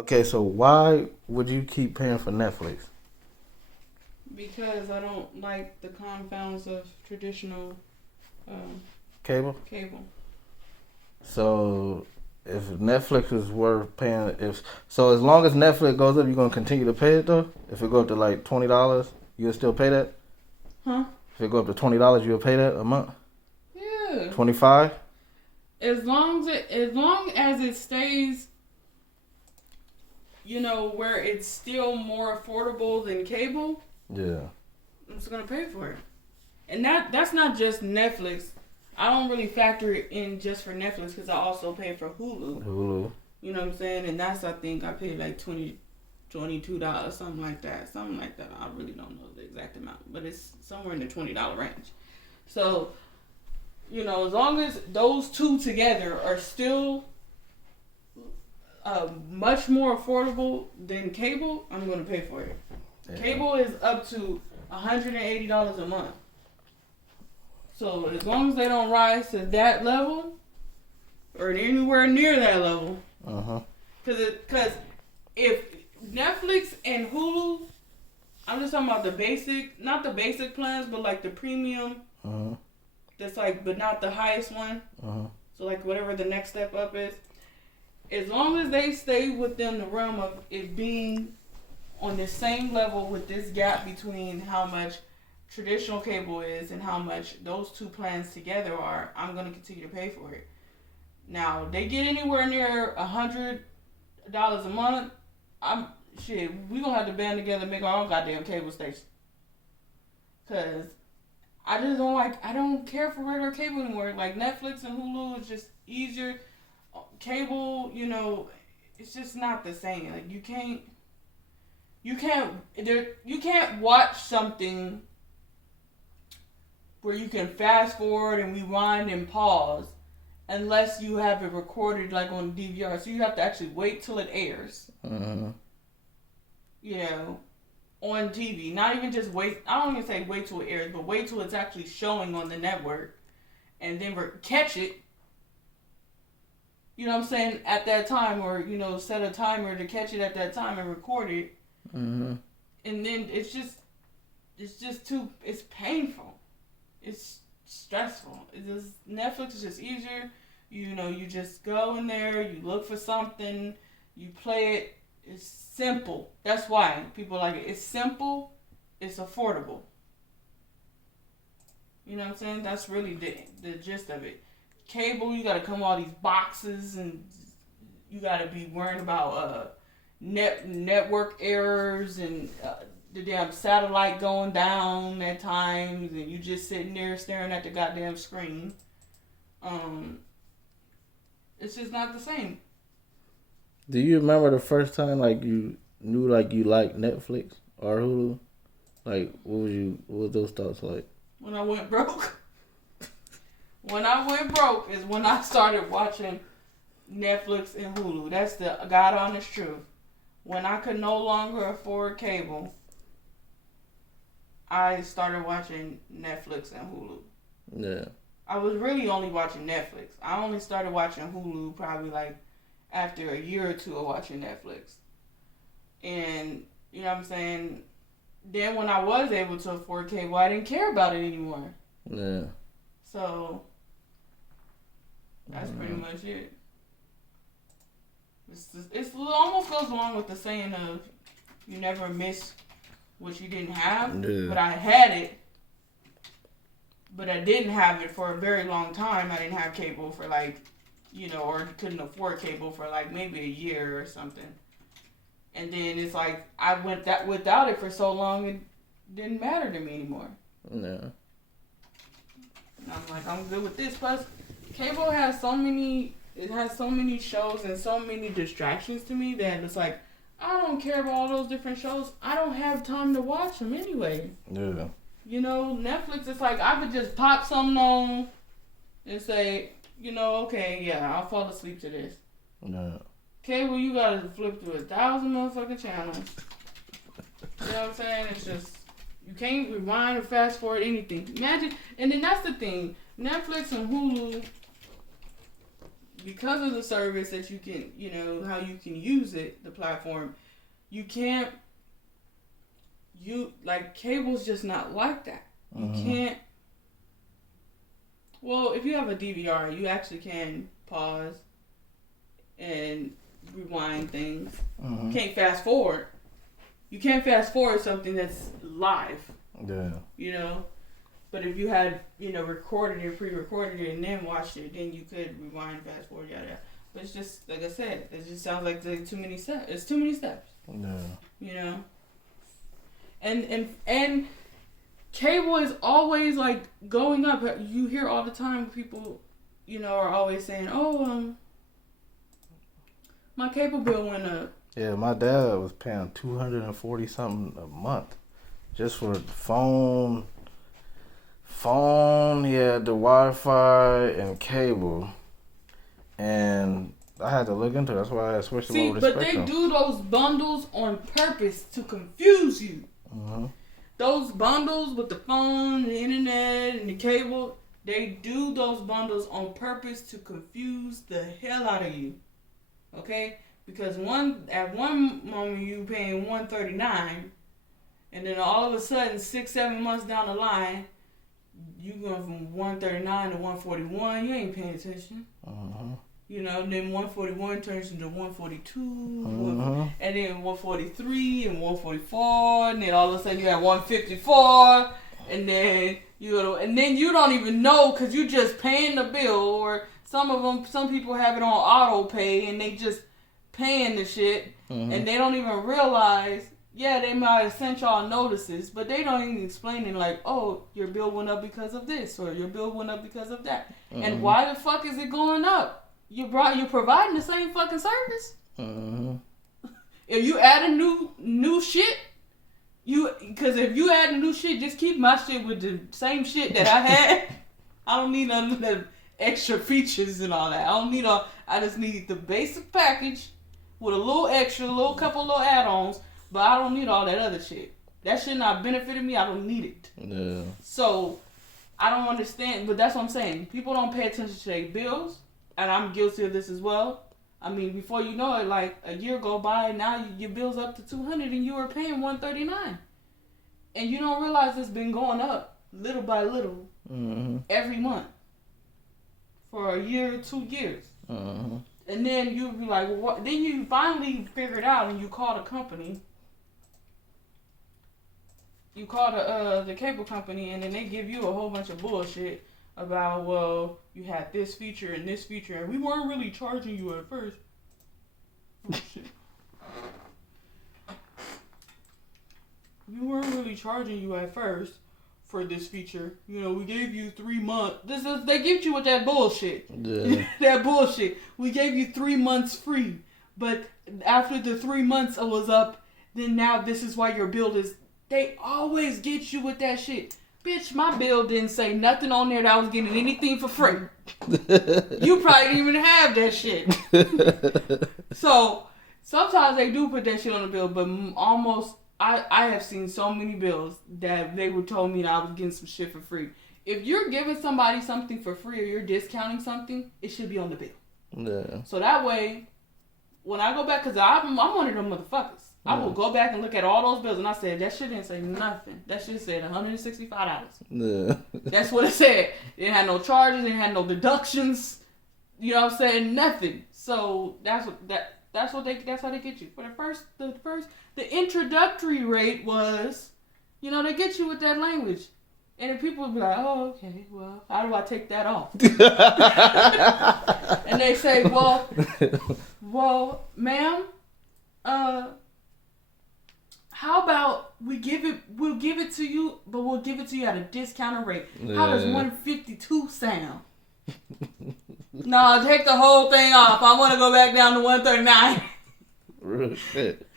Okay, so why would you keep paying for Netflix? Because I don't like the confounds of traditional um, Cable? cable. So if Netflix is worth paying, if so, as long as Netflix goes up, you're gonna continue to pay it though. If it go up to like $20, you'll still pay that. Huh? If it go up to $20, you'll pay that a month. Yeah. 25. As long as it stays, where it's still more affordable than cable, Yeah. I'm just gonna pay for it. And that's not just Netflix. I don't really factor it in just for Netflix because I also pay for Hulu. Hulu. You know what I'm saying? And that's, I think I paid like $22, something like that. I really don't know the exact amount, but it's somewhere in the $20 range. So, as long as those two together are still much more affordable than cable, I'm going to pay for it. Yeah. Cable is up to $180 a month. So as long as they don't rise to that level or anywhere near that level, because if Netflix and Hulu, I'm just talking about the basic, not the basic plans, but like the premium. That's like, but not the highest one. So like whatever the next step up is, as long as they stay within the realm of it being on the same level with this gap between how much traditional cable is and how much those two plans together are, I'm going to continue to pay for it. Now, they get anywhere near $100 a month, we going to have to band together and make our own goddamn cable station. Because I don't care for regular cable anymore. Like Netflix and Hulu is just easier. Cable, it's just not the same. Like you can't watch something where you can fast forward and rewind and pause unless you have it recorded like on DVR. So you have to actually wait till it airs. On TV. Not even just wait. I don't even say wait till it airs, but wait till it's actually showing on the network and then catch it. You know what I'm saying? At that time, or, set a timer to catch it at that time and record it. And then it's painful. It's stressful. Netflix is just easier. You just go in there, you look for something, you play it. It's simple. That's why people like it. It's simple. It's affordable. You know what I'm saying? That's really the gist of it. Cable, you got to come with all these boxes, and you got to be worrying about network errors and the damn satellite going down at times, and you just sitting there staring at the goddamn screen. It's just not the same. Do you remember the first time like you knew like you liked Netflix or Hulu? Like what was those thoughts like? When I went broke. When I went broke is when I started watching Netflix and Hulu. That's the God honest truth. When I could no longer afford cable, I started watching Netflix and Hulu. Yeah. I was really only watching Netflix. I only started watching Hulu probably like after a year or two of watching Netflix. And, you know what I'm saying? Then when I was able to afford cable, I didn't care about it anymore. Yeah. So, that's pretty much it. It almost goes along with the saying of you never miss what you didn't have. Yeah. But I had it. But I didn't have it for a very long time. I didn't have cable for or couldn't afford cable for maybe a year or something. And then it's like I went without it for so long it didn't matter to me anymore. No. And I'm like, I'm good with this. Plus, cable has so many shows and so many distractions to me that it's like, I don't care about all those different shows. I don't have time to watch them anyway. Yeah. Netflix, it's like I could just pop something on and say, okay, yeah, I'll fall asleep to this. No. Cable, you gotta flip through 1,000 motherfucking channels. You know what I'm saying? It's just, you can't rewind or fast forward anything. Imagine, and then that's the thing. Netflix and Hulu, because of the service that you can, how you can use it, the platform, you can't, cable's just not like that. You can't, well, if you have a DVR, you actually can pause and rewind things. You can't fast forward. You can't fast forward something that's live. Yeah. But if you had, recorded it, pre-recorded it, and then watched it, then you could rewind, fast forward, yada. But it's just, like I said, it just sounds like there's too many steps. It's too many steps. Yeah. And cable is always, like, going up. You hear all the time people, are always saying, oh, my cable bill went up. Yeah, my dad was paying $240 something a month just for phone. He had the Wi-Fi and cable, and I had to look into it. That's why I switched them over to Spectrum. But they do those bundles on purpose to confuse you. Those bundles with the phone, the internet, and the cable, they do those bundles on purpose to confuse the hell out of you. Okay? Because at one moment you paying $139, and then all of a sudden 6-7 months down the line, you going from $139 to $141. You ain't paying attention. Then $141 turns into $142, and then $143 and $144, and then all of a sudden you have $154, and then you don't even know because you just paying the bill, or some people have it on auto pay and they just paying the shit, and they don't even realize. Yeah, they might have sent y'all notices, but they don't even explain it like, oh, your bill went up because of this, or your bill went up because of that. And why the fuck is it going up? You're providing the same fucking service. If you add a new shit, because if you add a new shit, just keep my shit with the same shit that I had. I don't need none of the extra features and all that. I just need the basic package with a little extra, couple little add-ons. But I don't need all that other shit. That shit not benefiting me. I don't need it. Yeah. So, I don't understand. But that's what I'm saying. People don't pay attention to their bills. And I'm guilty of this as well. I mean, before you know it, like a year go by, now your bill's up to $200 and you were paying $139. And you don't realize it's been going up little by little every month for a year or 2 years. And then you'll be like, what? Then you finally figure it out and you call the company. You call the cable company, and then they give you a whole bunch of bullshit about, well, you had this feature and this feature, and we weren't really charging you at first. Oh, shit. We weren't really charging you at first for this feature. We gave you 3 months. They give you with that bullshit. Yeah. That bullshit. We gave you 3 months free, but after the 3 months was up, then now this is why your bill is. They always get you with that shit. Bitch, my bill didn't say nothing on there that I was getting anything for free. You probably didn't even have that shit. So, sometimes they do put that shit on the bill, but almost, I have seen so many bills that they would told me that I was getting some shit for free. If you're giving somebody something for free or you're discounting something, it should be on the bill. Yeah. So that way, when I go back, because I'm one of them motherfuckers. I will go back and look at all those bills, and I said, that shit didn't say nothing. That shit said $165. Yeah. That's what it said. It didn't have no charges, it didn't have no deductions. You know what I'm saying? Nothing. So that's how they get you. For the introductory rate was, they get you with that language. And then people would be like, oh, okay, well, how do I take that off? And they say, well, ma'am, how about we'll give it to you, but we'll give it to you at a discounted rate. Yeah. How does 152 sound? No, take the whole thing off. I want to go back down to 139. Real shit.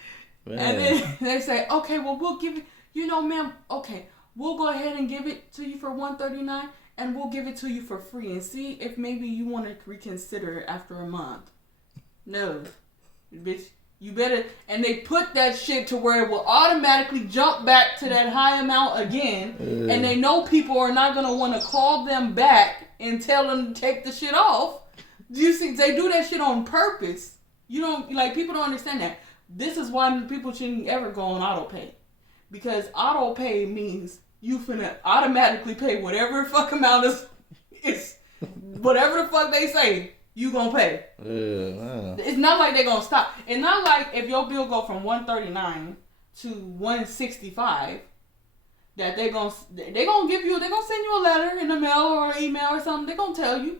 Man. And then they say, okay, well, we'll give it, ma'am, okay, we'll go ahead and give it to you for $139, and we'll give it to you for free, and see if maybe you want to reconsider it after a month. No. Bitch. You better, and they put that shit to where it will automatically jump back to that high amount again, and they know people are not going to want to call them back and tell them to take the shit off You see, they do that shit on purpose. You don't like people don't understand that. This is why people shouldn't ever go on auto pay, because auto pay means you finna automatically pay whatever fuck amount is whatever the fuck they say you gonna pay. Yeah. It's not like they gonna stop. It's not like if your bill go from $139 to $165 that they gonna give you. They gonna send you a letter in the mail or an email or something. They gonna tell you.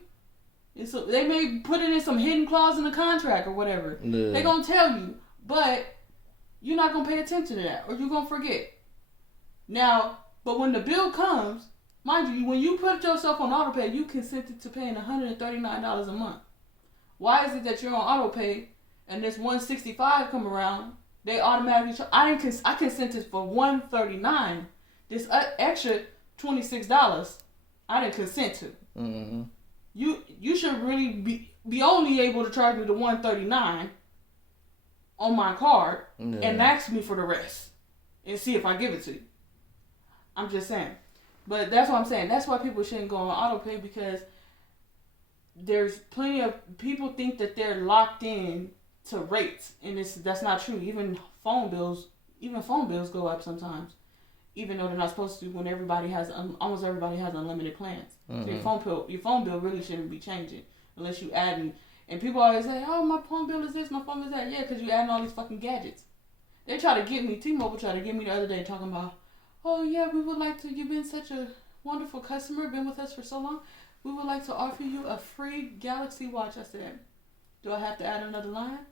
So they may put it in some hidden clause in the contract or whatever. Yeah. They gonna tell you, but you're not gonna pay attention to that, or you're gonna forget. Now, but when the bill comes, mind you, when you put yourself on auto pay, you consented to paying $139 a month. Why is it that you're on auto pay and this $165 come around? They automatically. I consented for $139. This extra $26, I didn't consent to. Mm-hmm. You should really be only able to charge me the $139 on my card and ask me for the rest and see if I give it to you. I'm just saying. But that's what I'm saying. That's why people shouldn't go on auto pay, because there's plenty of people think that they're locked in to rates, and that's not true. Even phone bills go up sometimes, even though they're not supposed to. When almost everybody has unlimited plans, so your phone bill really shouldn't be changing unless you add. And people always say, "Oh, my phone bill is this, my phone bill is that." Yeah, because you adding all these fucking gadgets. They try to get me. T-Mobile tried to get me the other day talking about, "Oh yeah, we would like to. You've been such a wonderful customer, been with us for so long. We would like to offer you a free Galaxy Watch." I said, "Do I have to add another line?"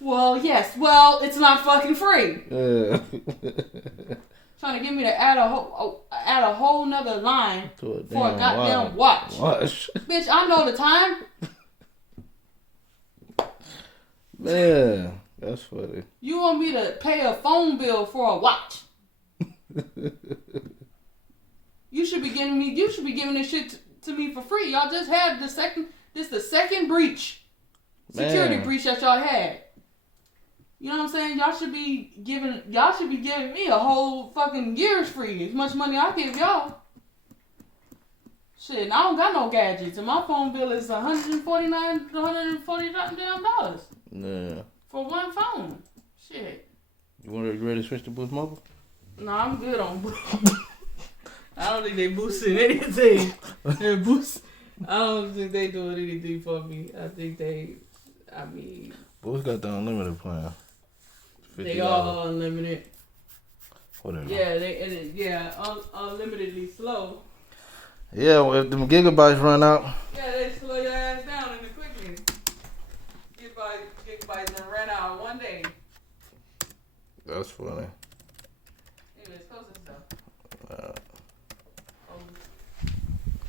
Well, yes. Well, it's not fucking free. Trying to get me to add a whole nother line for a goddamn watch. Bitch, I know the time. Man, that's funny. You want me to pay a phone bill for a watch? You should be giving this shit to me for free. Y'all just had the second breach. Security breach that y'all had. You know what I'm saying? Y'all should be giving me a whole fucking year's free. As much money I give y'all. Shit, I don't got no gadgets, and my phone bill is $140 damn dollars. Yeah. For one phone. Shit. You ready to switch to Boost Mobile? No, I'm good on Boost. I don't think they boosting anything. I don't think they doing anything for me. Boost got the unlimited plan. $50. They all unlimited. Whatever. Yeah, unlimitedly slow. Yeah, well, if them gigabytes run out. Yeah, they slow your ass down in the quickly. Gigabytes done ran out one day. That's funny. Anyway, it's close to